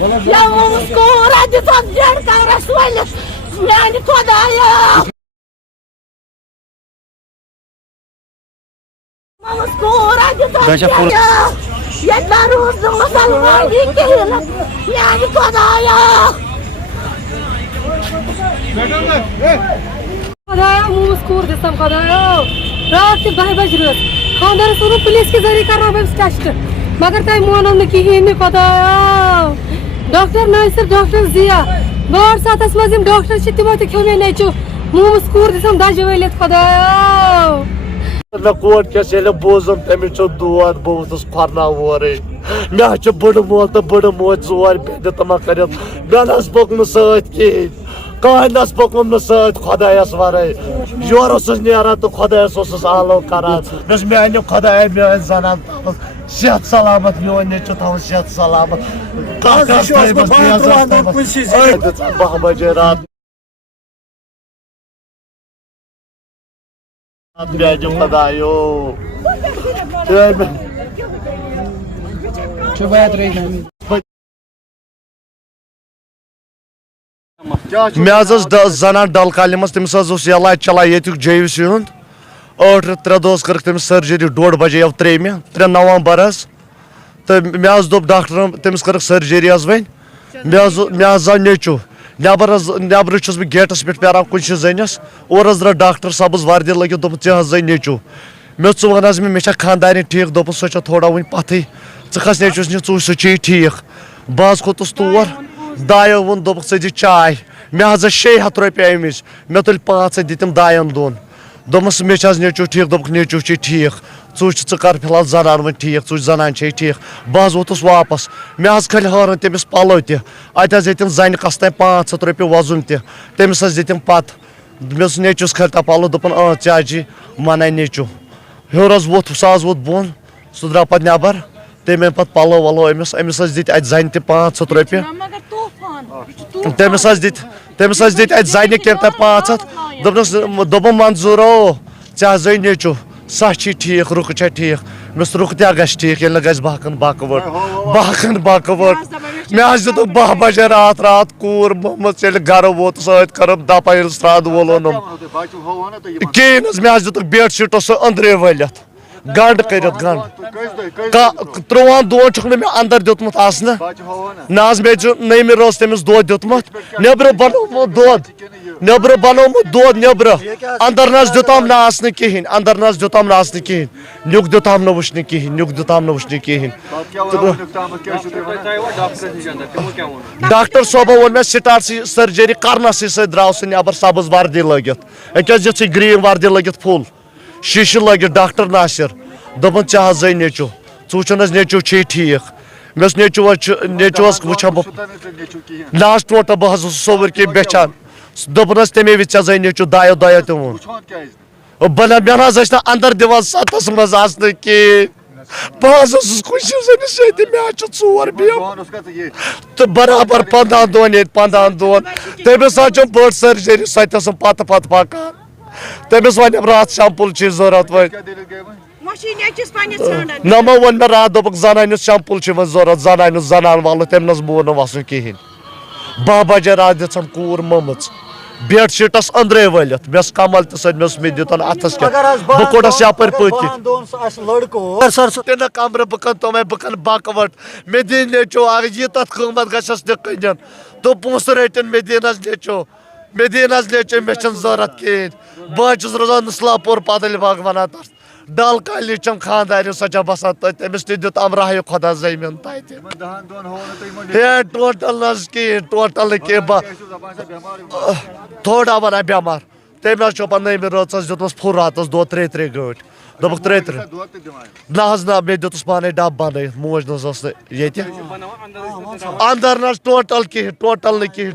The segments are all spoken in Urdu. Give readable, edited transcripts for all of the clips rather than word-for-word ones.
رات 2 بج رات خاندار سو پولیس کے ذریعے کرنا بس ٹیسٹ مگر تم مانو نا کہین خدایا ڈاکٹر ناصر ڈاکٹر ضیا بار ساتس مزم ڈاکٹر تمو تہ کھو مے نیچو مومس کور دسم دج ولت خدایا نہ کوٹ کیس یل بوزم تمس چھ دود بوزس کھرنا ورے مے چھ بڑ مول تو بڑ موج زور بید تما کرت مے نس پوکن ست کہین کہین نس پوکن ست خدایس ورے یور اوسس نیران تو خدایس اوسس آلو کران بس میانہ خدایا میان زنان صحت سلامت میون نیچو تھو صحت سلامت بہ بجے رات میانہ خدایو مے زنان ڈل کالہ مز تمس علاج چلان یتک جے وی سی ہند 8 رٮ۪تھ 3 دۄہ کر تمس سرجری 2 بجے آو 3 نومبر تو مے دوٚپ ڈاکٹرن تمس کر سرجری ون مے زاو نیچو نبر چھس بہ گیٹس پہ پیاران کن زنس اور درا ڈاکٹر صبس وردی لگت دوٚپُن ژےٚ زٲنۍ نیچو مے ژٕ ون حظ مے خاندارین ٹھیک دوٚپُن سۄ چھےٚ تھوڑا وُنہِ پتھٕے ژٕ کھس نیچوس نش ژٕ سُہ چھی ٹھیک بہٕ حظ کھوٚتُس تور دایو ووٚن دوٚپُکھ ژٕ دِ چاے مے حظ ٲسۍ 600 رۄپیہِ أمِس مے تُلۍ 500 دِتِم داین دۄن دوٚپمس مے چھِ حظ نیچو ٹھیک دوٚپُکھ نیچو چھی ٹھیک ژٕ کر فی الحال زنان وۄنۍ ٹھیک ژٕ زنان چھے ٹھیک بہٕ حظ ووتُس واپس مے حظ کھٔلۍ ہٲران تٔمِس پلو تہِ اتہِ حظ دِتِم زنہِ کس تام 500 رۄپیہِ وۄزُم تہِ تٔمِس حظ دِتِم پتہٕ مےٚ اوس نیچوس کھٔلۍ پلو دوٚپُن چاچی وناے نیچو ہیوٚر حظ ووٚتھ سُہ حظ ووت بۄن سُہ درٛاو پتہٕ نٮ۪بر تٔمۍ أنۍ پتہٕ پلو ولو أمِس حظ دِتۍ اتہِ زنہِ تہِ 500 رۄپیہِ تٔمِس حظ دِتۍ اتہِ زنہِ کیٚنٛہہ تام 500 دوٚپُن منظوٗرو ژےٚ حظ زٲنۍ نیچو سۄ چھی ٹھیک رُکہٕ چھا ٹھیک مےٚ دوٚپُس رُکہٕ تہِ گژھِ ٹھیک ییٚلہِ نہٕ گژھِ بہکن بکہٕ وٲٹ مےٚ حظ دیُتُکھ 12 بجے رات کوٗر موٚمٕژ ییٚلہِ گرٕ ووتُس ٲدۍ کٔرٕم دپا ییٚلہِ سرٛاد وول اوٚنُم کِہیٖنۍ حظ مےٚ حظ دیُتُکھ بیڈ شیٖٹ اوس سُہ أنٛدرے ؤلِتھ گنٛڈ کٔرِتھ گنٛڈ 3 دۄہن چھُکھ نہٕ مےٚ اندر دیُتمُت آسنہٕ نہ حظ مےٚ چھُ نٔیمہِ اوس تٔمِس دۄد دیُتمُت نیٚبرٕ بنومُت دۄد نیٚبرٕ اندر نہ حظ دیُتام نہٕ آسنہٕ کِہیٖنۍ نیُک دیُتام نہٕ وٕچھنہٕ کِہیٖنۍ ڈاکٹر صٲبو ووٚن مےٚ سٹارسٕے سرجری کرنسٕے سۭتۍ درٛاو سُہ نٮ۪بر سبٕز وردی لٲگِتھ أکیٛاہ حظ یِژھٕے گریٖن وردی لٲگِتھ فُل شیٖشہٕ لٲگِتھ ڈاکٹر ناصر دوٚپُن ژےٚ حظ زٲنۍ نیچو ژٕ وٕچھُن حظ نیچو چھے ٹھیک مےٚ اوس نیچوس وٕچھان بہٕ نہ حظ ٹوٹل بہٕ حظ اوسُس سوٚوُرۍ کِنۍ بیچھان دوٚپُن حظ تمے وِزِ ژےٚ زٲنۍ نیچو دایو تہِ ووٚن مےٚ نہ حظ ٲسۍ نہٕ اندر دِوان سَتس منٛز آسنہٕ کِہیٖنۍ بہٕ حظ اوسُس خوشی زٔنِس ییٚتہِ مےٚ حظ چھِ 4 بیٚیہِ تہٕ برابر 15 دۄہن ییٚتہِ 15 دۄہن تٔمِس حظ چھِ بٔڑ سرجری سۄ تہِ ٲسٕم پتہٕ پکان تٔمِس وَنیٚم راتھ شمپل چھِ ضوٚرتھ وۄنۍ نہ ووٚن مےٚ راتھ دوٚپُکھ زنانہِ ہُنٛد شمپل چھُ وۄنۍ ضوٚرتھ زنان والُن تٔمۍ نہ حظ موٗد نہٕ وَسُن کِہیٖنۍ 12 بجے رات دِژم کوٗر موٚمٕژ بیڈ شیٖٹس أنٛدرے ؤلِتھ مےٚ ٲس کمل تہِ سۭتۍ مےٚ اوس مےٚ دیُتن اتھس کیٚنٛہہ بہٕ کوٚڑس یپٲرۍ پٔکِتھ نہٕ کمرٕ بہٕ کٕنہٕ بکہٕ وٹ مےٚ دِ نیچو یہِ تتھ قۭمتھ گژھٮ۪س تہِ کٕنِن تہٕ پونٛسہٕ رٔٹِن مےٚ دِن حظ نیچو مےٚ چھنہٕ ضوٚرتھ کِہیٖنۍ بہٕ حظ چھُس روزان نسلا پور پدٕلۍ باغ ونان تتھ ڈل کالنی چھم خاندارین سۄ چھےٚ بسان تتہِ تٔمِس تہِ دیُت امراہہِ خۄدا زٔمیٖن تتہِ ہے ٹوٹل نہ حظ کِہیٖنۍ تھوڑا بنا بٮ۪مار تٔمۍ حظ چھُ پتہٕ نٔیمہِ رٲژس دیُتمس فُل راتس دۄد 3 گٲنٛٹہِ دوٚپُکھ 3 نہ حظ نہ مےٚ دیُتُس پانے ڈبہٕ بنٲیِتھ موج نہ حظ ٲس نہٕ ییٚتہِ اندر نہ حظ ٹوٹل نہٕ کِہیٖنۍ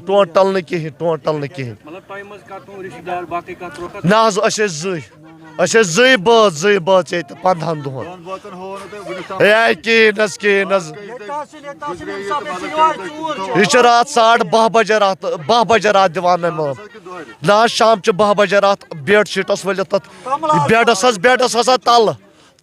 نہ حظ أسۍ ٲسۍ 2 بٲژ ییٚتہِ 15 دۄہن ہے کِہیٖنۍ حظ یہِ چھِ رات 12:30 بجے رات دِوان مےٚ مٲم نہ حظ شامچہِ 12 بجے رات بیڈ شیٖٹس ؤلِتھ تتھ بیڈس آسان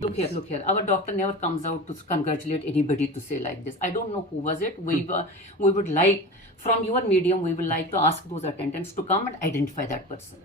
Look here, our doctor never comes out to congratulate anybody to say like this. I don't know who was it. We would like from your medium we would like to ask those attendants to come and identify that person.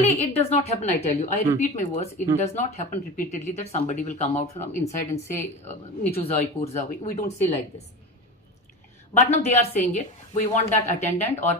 It does not happen, I tell you. I repeat my words. It does not happen repeatedly that somebody will come out from inside and say, Nichuzai, Kurzai. We don't say like this. But now they are saying it. We want that attendant or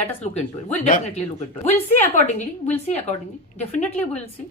let us look into it. We'll definitely look into it. We'll see accordingly. Definitely we'll see.